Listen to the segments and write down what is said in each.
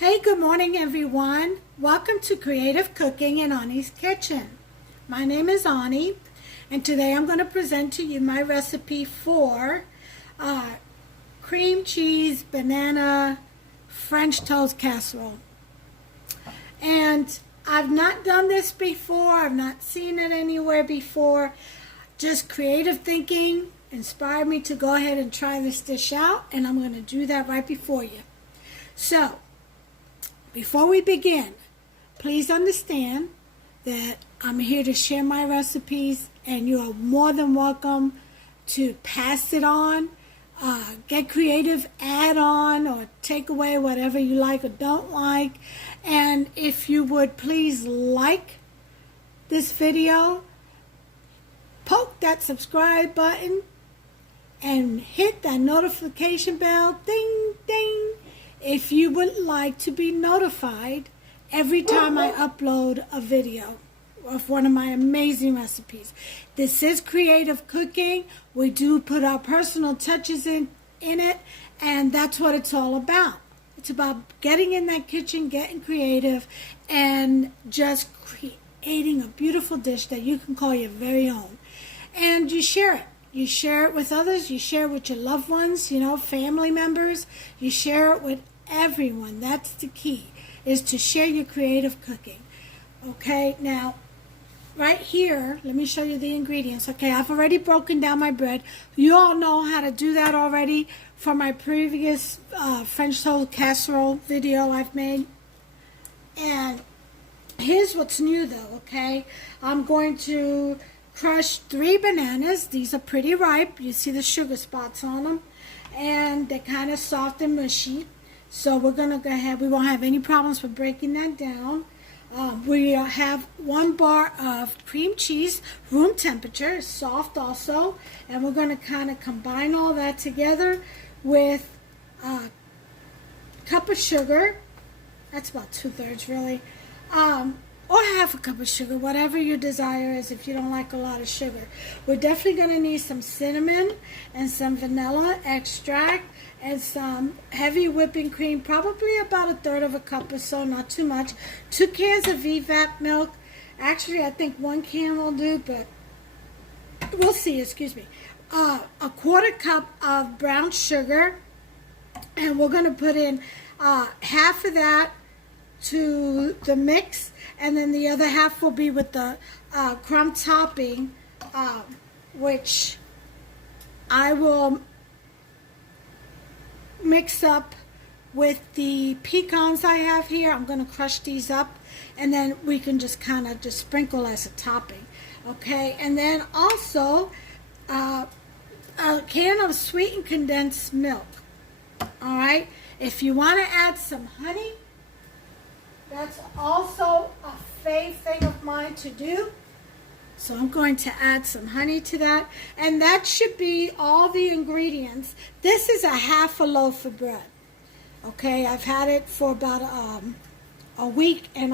Hey, good morning everyone. Welcome to Creative Cooking in Ani's Kitchen. My name is Ani, and today I'm going to present to you my recipe for cream cheese banana French toast casserole. And I've not done this before. I've not seen it anywhere before. Just creative thinking inspired me to go ahead and try this dish out, and I'm going to do that right before you. So, before we begin, please understand that I'm here to share my recipes, and you are more than welcome to pass it on, get creative, add on, or take away whatever you like or don't like. And if you would please like this video, poke that subscribe button, and hit that notification bell, ding, ding, if you would like to be notified every time I upload a video of one of my amazing recipes. This is creative cooking. We do put our personal touches in it, and that's what it's all about. It's about getting in that kitchen, getting creative, and just creating a beautiful dish that you can call your very own. And you share it. You share it with others. You share it with your loved ones, family members. You share it with everyone. That's the key, is to share your creative cooking. Okay, now, right here, let me show you the ingredients. Okay, I've already broken down my bread. You all know how to do that already from my previous French toast casserole video I've made. And here's what's new though, okay? I'm going to crush 3 bananas. These are pretty ripe. You see the sugar spots on them, and they're kind of soft and mushy. So we're going to go ahead. We won't have any problems with breaking that down. We have 1 bar of cream cheese, room temperature, soft also. And we're going to kind of combine all that together with a cup of sugar. That's about 2/3 really. Or half a cup of sugar, whatever your desire is if you don't like a lot of sugar. We're definitely going to need some cinnamon and some vanilla extract and some heavy whipping cream, probably about 1/3 of a cup or so, not too much. 2 cans of VVAP milk. Actually, I think 1 can will do, but we'll see, excuse me. A 1/4 cup of brown sugar, and we're going to put in half of that to the mix, and then the other half will be with the crumb topping, which I will mix up with the pecans I have here. I'm going to crush these up, and then we can just kind of just sprinkle as a topping. Okay, and then also a can of sweetened condensed milk. All right, if you want to add some honey, that's also a fave thing of mine to do. So I'm going to add some honey to that. And that should be all the ingredients. This is a half a loaf of bread. Okay, I've had it for about a week, and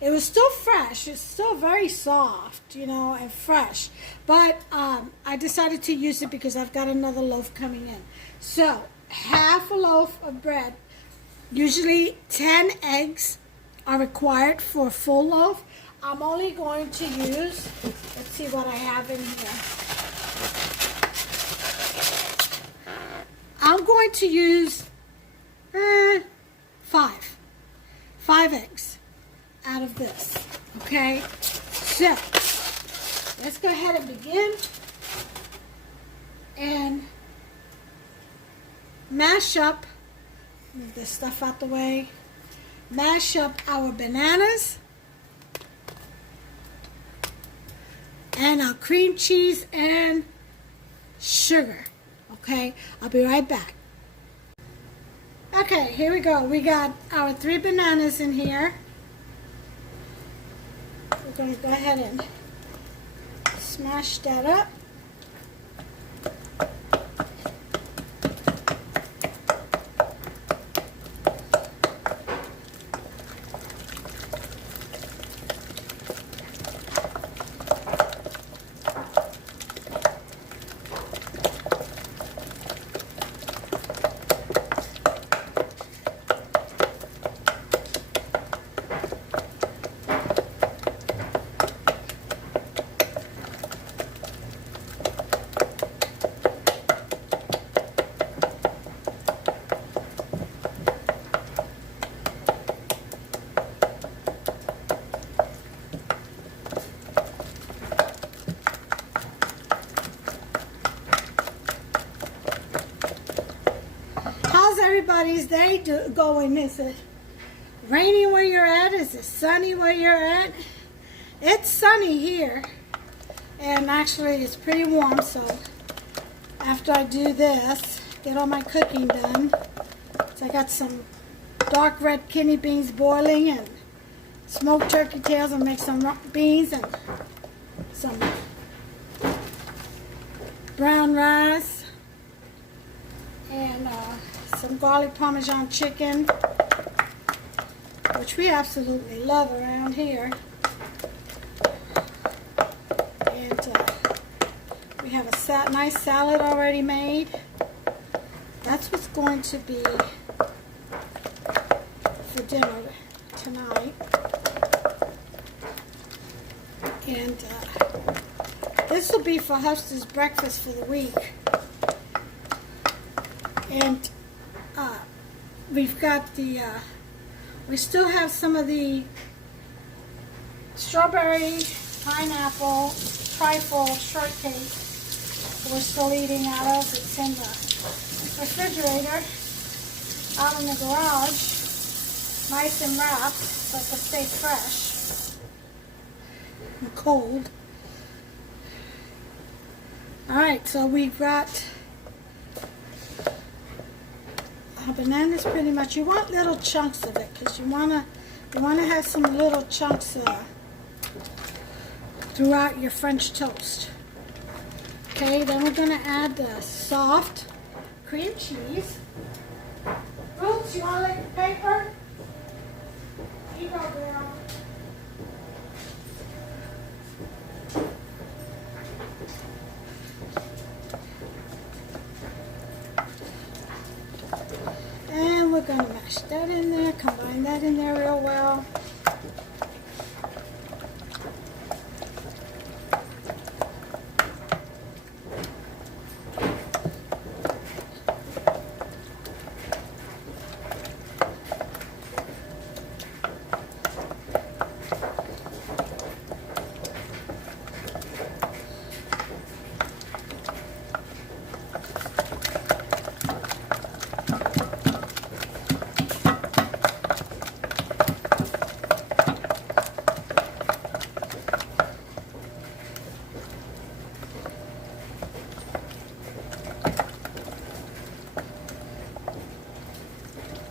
it was still fresh. It's still very soft, and fresh. But I decided to use it because I've got another loaf coming in. So half a loaf of bread. Usually 10 eggs are required for a full loaf. I'm only going to use, let's see what I have in here. I'm going to use 5 eggs out of this, okay? So, let's go ahead and begin and mash up, move this stuff out the way. Mash up our bananas and our cream cheese and sugar. Okay, I'll be right back. Okay, here we go. We got our 3 bananas in here. We're going to go ahead and smash that up. everybody's day going? Is it rainy where you're at? Is it sunny where you're at? It's sunny here, and actually it's pretty warm, so after I do this, get all my cooking done. So I got some dark red kidney beans boiling and smoked turkey tails, and make some beans and some brown rice and some garlic parmesan chicken, which we absolutely love around here. And we have a nice salad already made. That's what's going to be for dinner tonight. And this will be for Huston's breakfast for the week. And we've got the, we still have some of the strawberry, pineapple, trifle shortcake we're still eating out of. It's in the refrigerator out in the garage, nice and wrapped so it can stay fresh and cold. Alright, so we've got bananas pretty much. You want little chunks of it because you wanna have some little chunks throughout your French toast. Okay, then we're gonna add the soft cream cheese. Roots, you wanna lick the paper? You go, girl. And we're gonna mash that in there, combine that in there real well.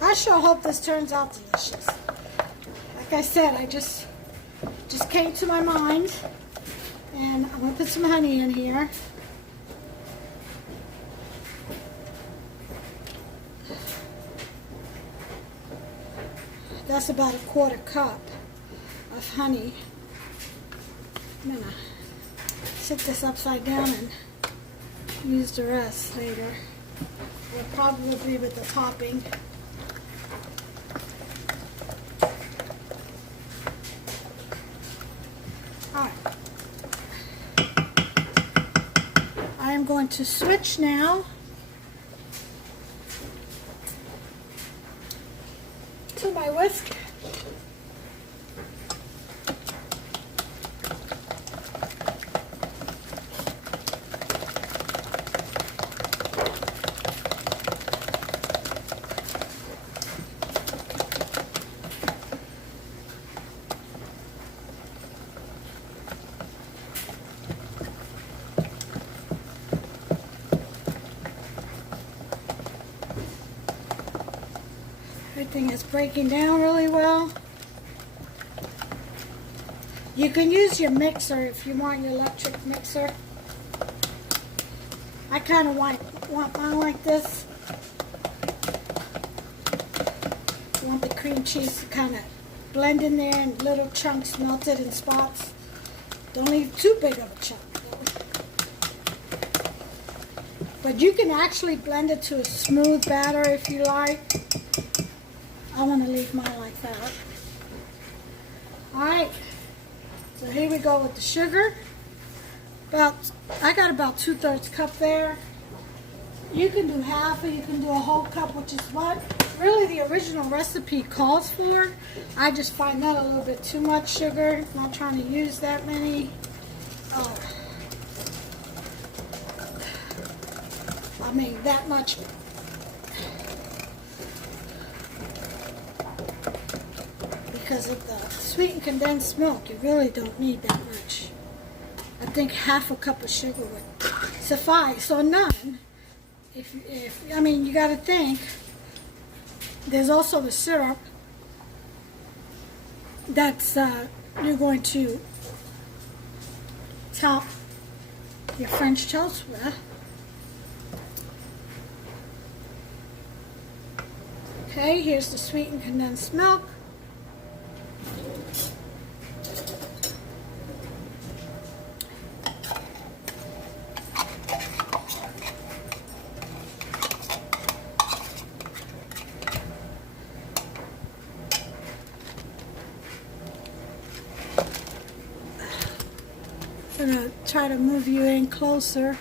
I sure hope this turns out delicious. Like I said, I just came to my mind, and I'm gonna put some honey in here. That's about a quarter cup of honey. I'm gonna sit this upside down and use the rest later. Or probably with the topping. I'm going to switch now to my whisk. Everything is breaking down really well. You can use your mixer if you want your electric mixer. I kind of want mine like this. You want the cream cheese to kind of blend in there in little chunks, melted in spots. Don't leave too big of a chunk though. But you can actually blend it to a smooth batter if you like. I want to leave mine like that. Alright, so here we go with the sugar. I got about 2/3 cup there. You can do half or you can do a whole cup, which is what really the original recipe calls for. I just find that a little bit too much sugar. I'm not trying to use that many. That much because of the sweetened condensed milk, you really don't need that much. I think half a cup of sugar would suffice, or none. I mean, you got to think, there's also the syrup that's you're going to top your French toast with. Okay, here's the sweetened condensed milk. I'm going to try to move you in closer.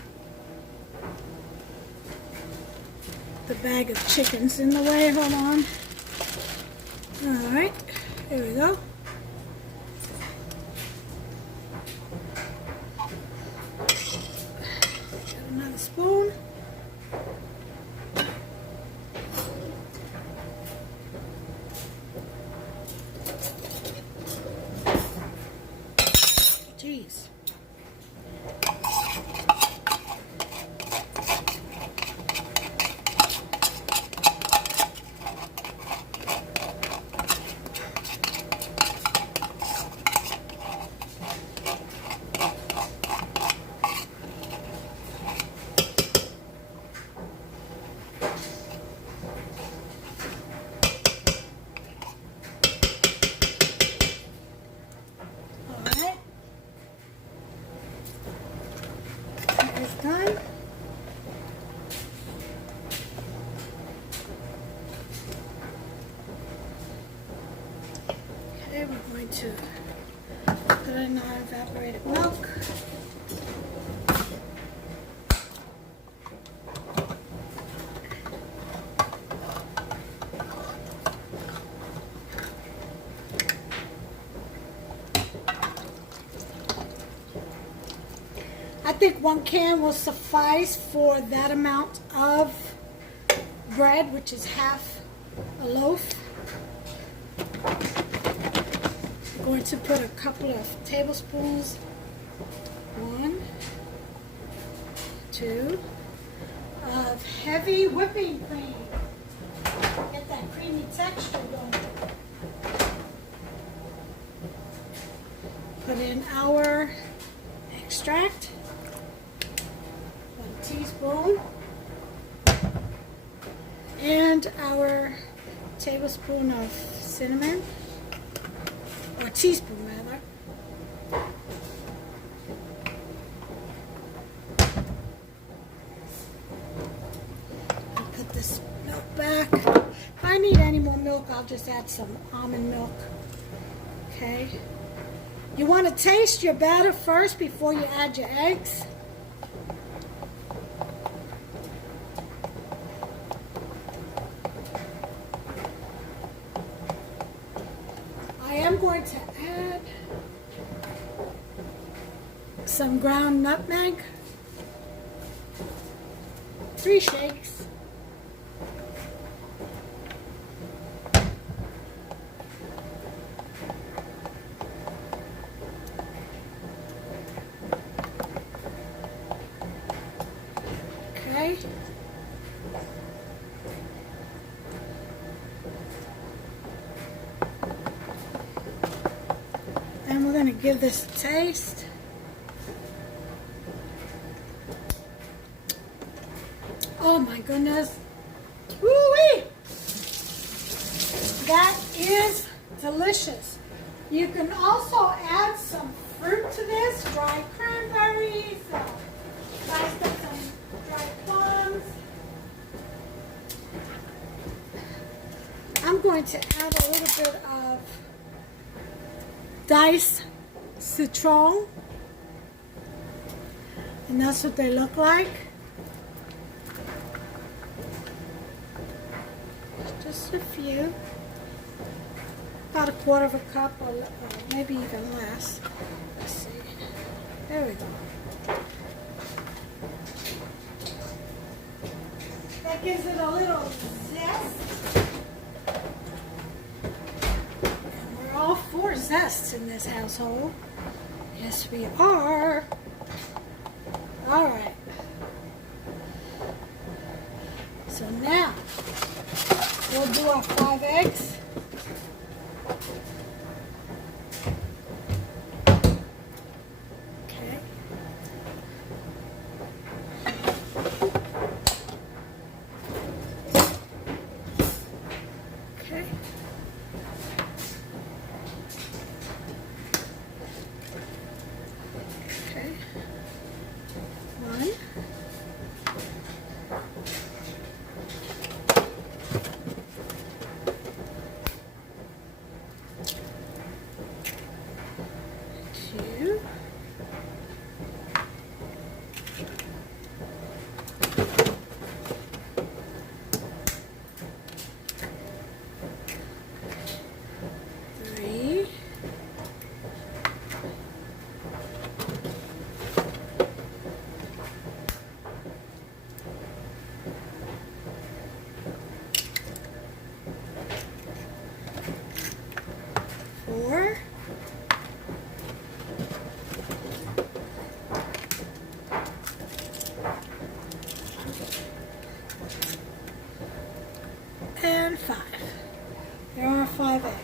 The bag of chicken's in the way, hold on. Alright, here we go. Got another spoon. Jeez. Done. Okay, we're going to put in our evaporated milk. I think 1 can will suffice for that amount of bread, which is half a loaf. I'm going to put a couple of tablespoons, 1, 2, of heavy whipping cream. Get that creamy texture going. Put in our extract. Teaspoon, and our tablespoon of cinnamon, or teaspoon rather. I'll put this milk back. If I need any more milk, I'll just add some almond milk. Okay. You want to taste your batter first before you add your eggs. I'm going to add some ground nutmeg, 3 shakes, okay. And we're going to give this a taste. Oh my goodness. Woo-wee! That is delicious. You can also add some fruit to this, dried cranberries, sliced up some dried plums. I'm going to add a little bit of diced citron, and that's what they look like. Just a few, about 1/4 of a cup, or maybe even less. Let's see. There we go. That gives it a little zest. And we're possessed in this household. Yes, we are. All right. So now, we'll do our 5 eggs. Okay. Okay. Okay. 1. 2. 3. 4. 5. There are 5 eggs.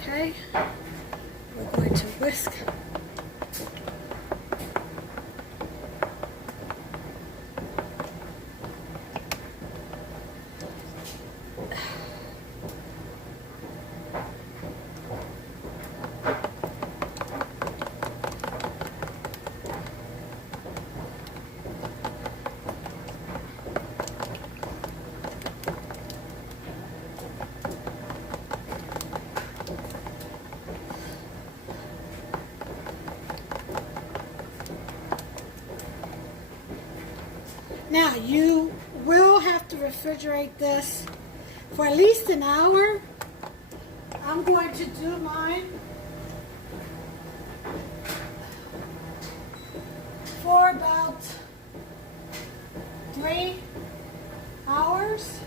Okay, we're going to whisk. Now, you will have to refrigerate this for at least an hour. I'm going to do mine for about 3 hours.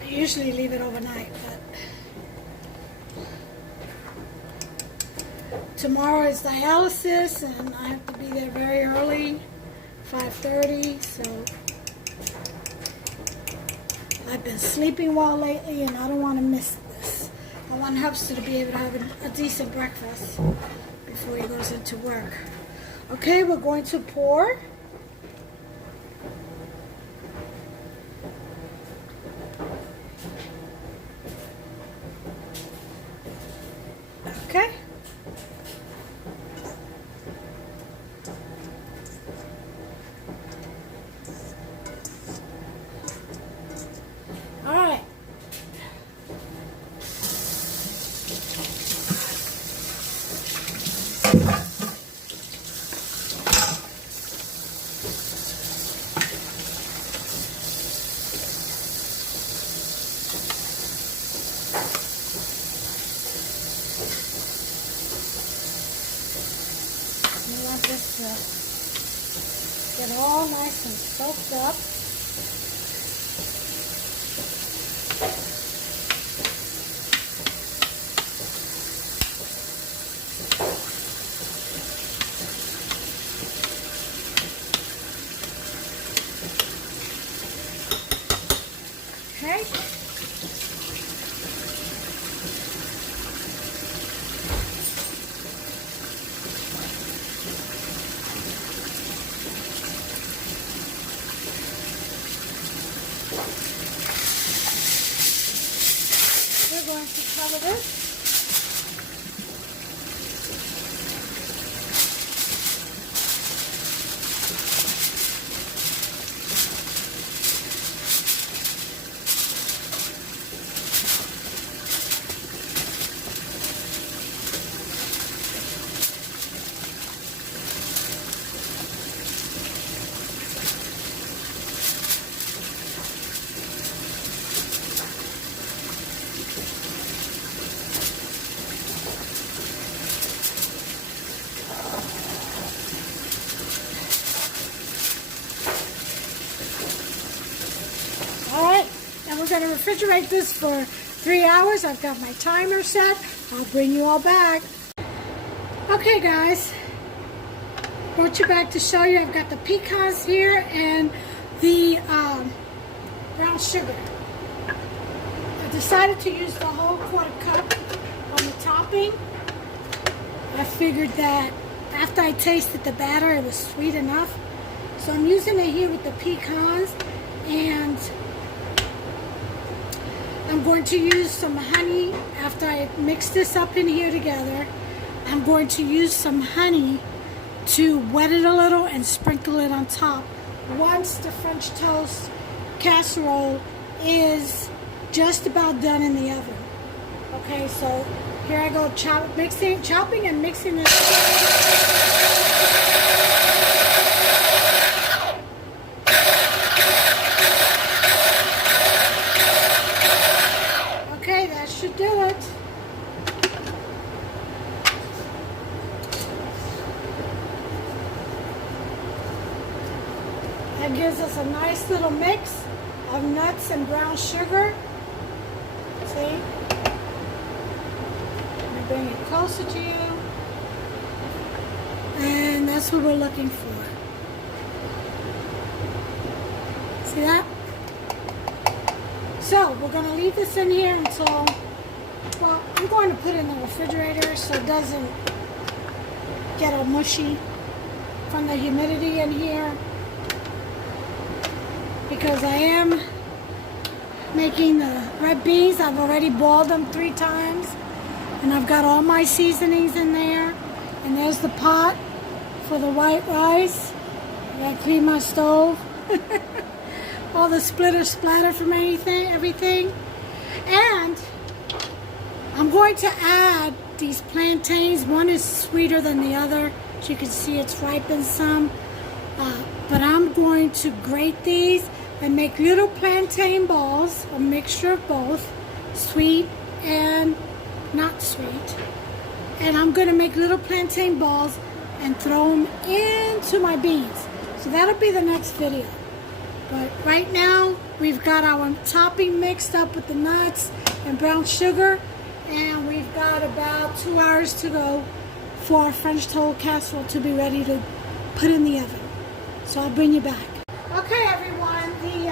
I usually leave it overnight, but tomorrow is dialysis and I have to be there very early, 5:30, so I've been sleeping well lately and I don't want to miss this. I want Hubster to be able to have a decent breakfast before he goes into work. Okay, we're going to pour. Okay. All right. You want this to get all nice and soaked up. Okay. We're going to cover this. we're going to refrigerate this for 3 hours. I've got my timer set. I'll bring you all back. Okay, guys. Brought you back to show you. I've got the pecans here and the brown sugar. I decided to use the whole quarter cup on the topping. I figured that after I tasted the batter, it was sweet enough. So I'm using it here with the pecans, and I'm going to use some honey after I mix this up in here together. I'm going to use some honey to wet it a little and sprinkle it on top once the French toast casserole is just about done in the oven. Okay, so here I go chopping and mixing this. Okay, that should do it. That gives us a nice little mix of nuts and brown sugar. See? Let me bring it closer to you. And that's what we're looking for. See that? So we're going to leave this in here until, well, I'm going to put it in the refrigerator so it doesn't get all mushy from the humidity in here. Because I am making the red beans. I've already boiled them 3 times. And I've got all my seasonings in there. And there's the pot for the white rice. I got to clean my stove. All the splatter from everything. And I'm going to add these plantains. One is sweeter than the other. As you can see, it's ripened some. But I'm going to grate these and make little plantain balls, a mixture of both, sweet and not sweet. And I'm going to make little plantain balls and throw them into my beans. So that'll be the next video. But right now, we've got our topping mixed up with the nuts and brown sugar. And we've got about 2 hours to go for our French toast casserole to be ready to put in the oven. So I'll bring you back. Okay, everyone, the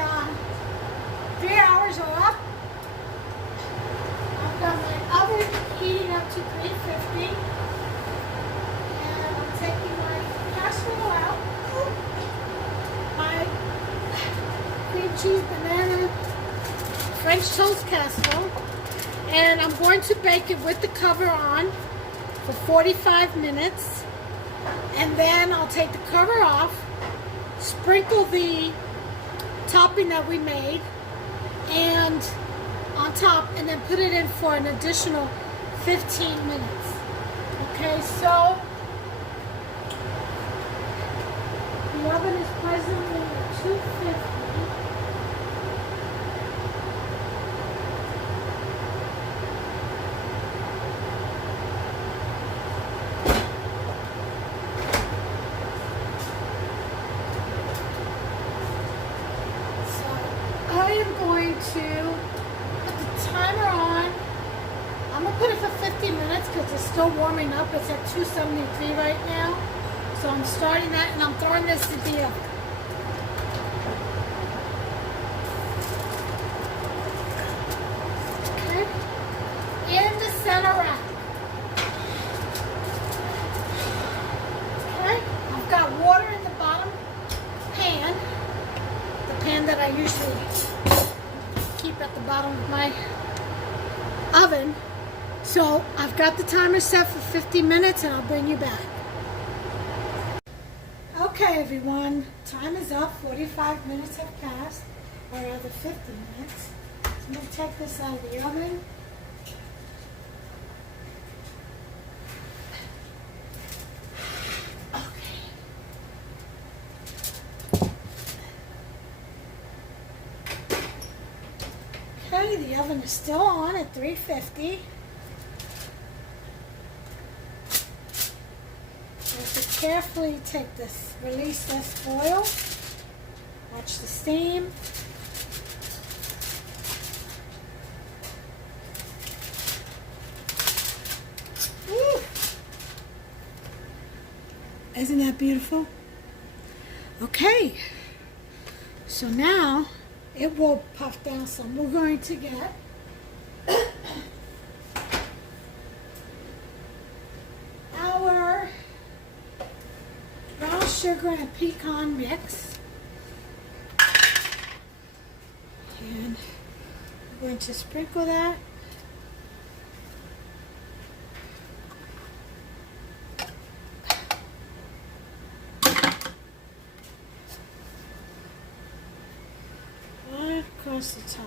3 hours are up. I've got my oven heating up to 350. And I'm taking my casserole out. My cream cheese banana French toast casserole. And I'm going to bake it with the cover on for 45 minutes. And then I'll take the cover off, sprinkle the topping that we made and on top, and then put it in for an additional 15 minutes. Okay, so the oven is presently at 250. I am going to put the timer on. I'm going to put it for 50 minutes because it's still warming up. It's at 273 right now. So I'm starting that and I'm throwing this in the oven. Okay. In the center rack. Okay. I've got water in the bottom pan. The pan that I usually keep at the bottom of my oven. So I've got the timer set for 50 minutes and I'll bring you back. Okay, everyone, time is up. 45 minutes have passed, or rather 50 minutes. So I'm going to take this out of the oven. Okay, the oven is still on at 350. Just carefully take this, release this foil. Watch the steam. Isn't that beautiful? Okay, so now it will puff down some. We're going to get our brown sugar and pecan mix. And I'm going to sprinkle that. Right across the top.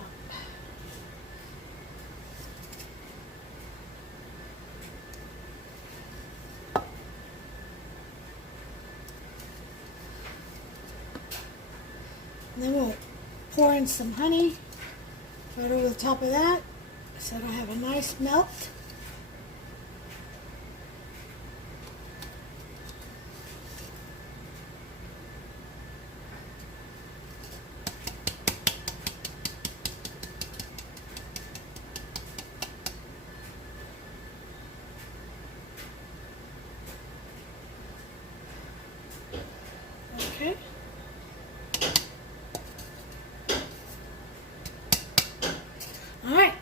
And then we'll pour in some honey right over the top of that so it'll have a nice melt. Okay. All right.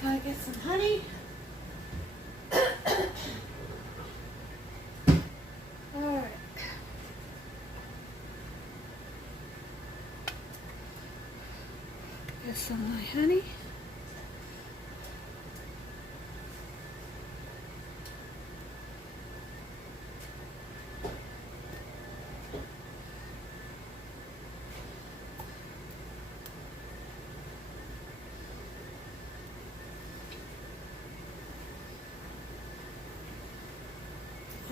Gotta get some honey. All right. Get some of my honey.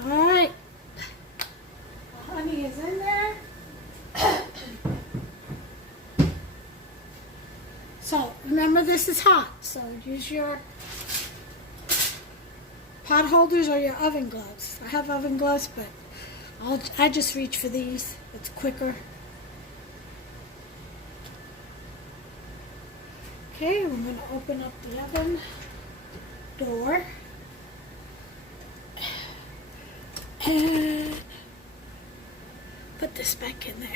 All right, the honey is in there. So remember, this is hot, so use your pot holders or your oven gloves. I have oven gloves, but I just reach for these. It's quicker. Okay, we're going to open up the oven door. And put this back in there.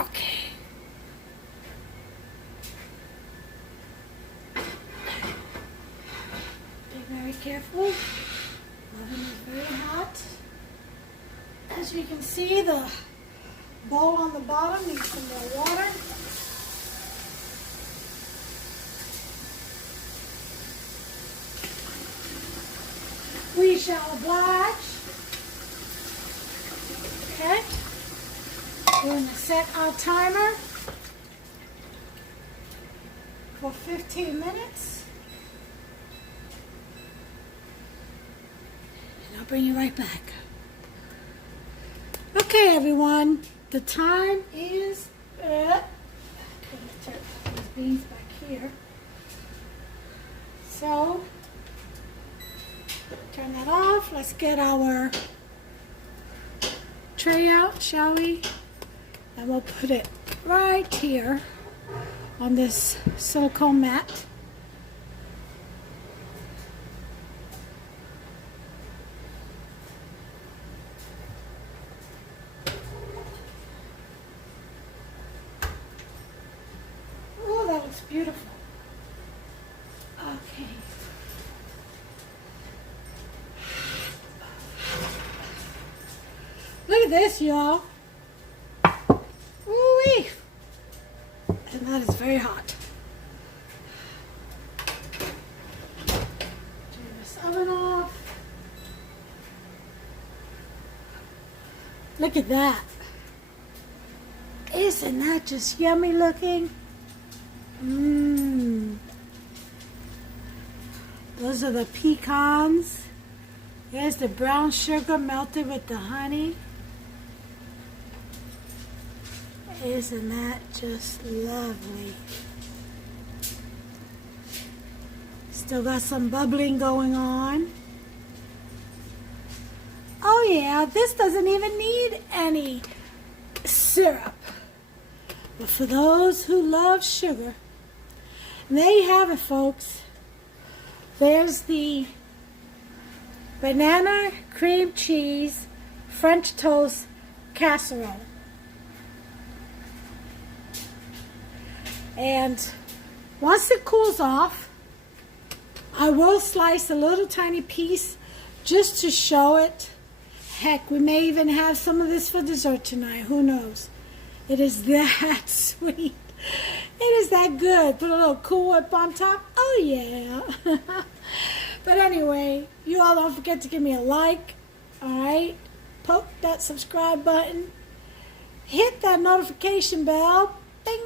Okay. Be very careful. Oven is very hot. As you can see, the bowl on the bottom needs some more water. We shall oblige. Okay. We're going to set our timer for 15 minutes. And I'll bring you right back. Okay, everyone. The time is up. I'm going to turn these beans back here. So, turn that off. Let's get our tray out, shall we? And we'll put it right here on this silicone mat. Oh, that looks beautiful. Okay. Look at this, y'all. Ooh-wee. And that is very hot. Turn this oven off. Look at that. Isn't that just yummy looking? Mmm. Those are the pecans. There's the brown sugar melted with the honey. Isn't that just lovely? Still got some bubbling going on. Oh yeah, this doesn't even need any syrup. But for those who love sugar, and there you have it, folks. There's the banana cream cheese French toast casserole. And once it cools off, I will slice a little tiny piece just to show it. Heck, we may even have some of this for dessert tonight. Who knows? It is that sweet. It is that good. Put a little Cool Whip on top. Oh, yeah. But anyway, you all don't forget to give me a like. All right? Poke that subscribe button. Hit that notification bell. Bing,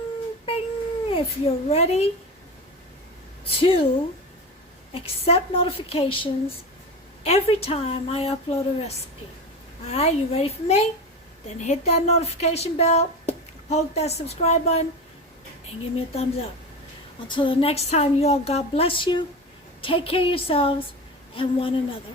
bing. If you're ready to accept notifications every time I upload a recipe. All right, you ready for me? Then hit that notification bell, poke that subscribe button, and give me a thumbs up. Until the next time, you all, God bless you. Take care of yourselves and one another.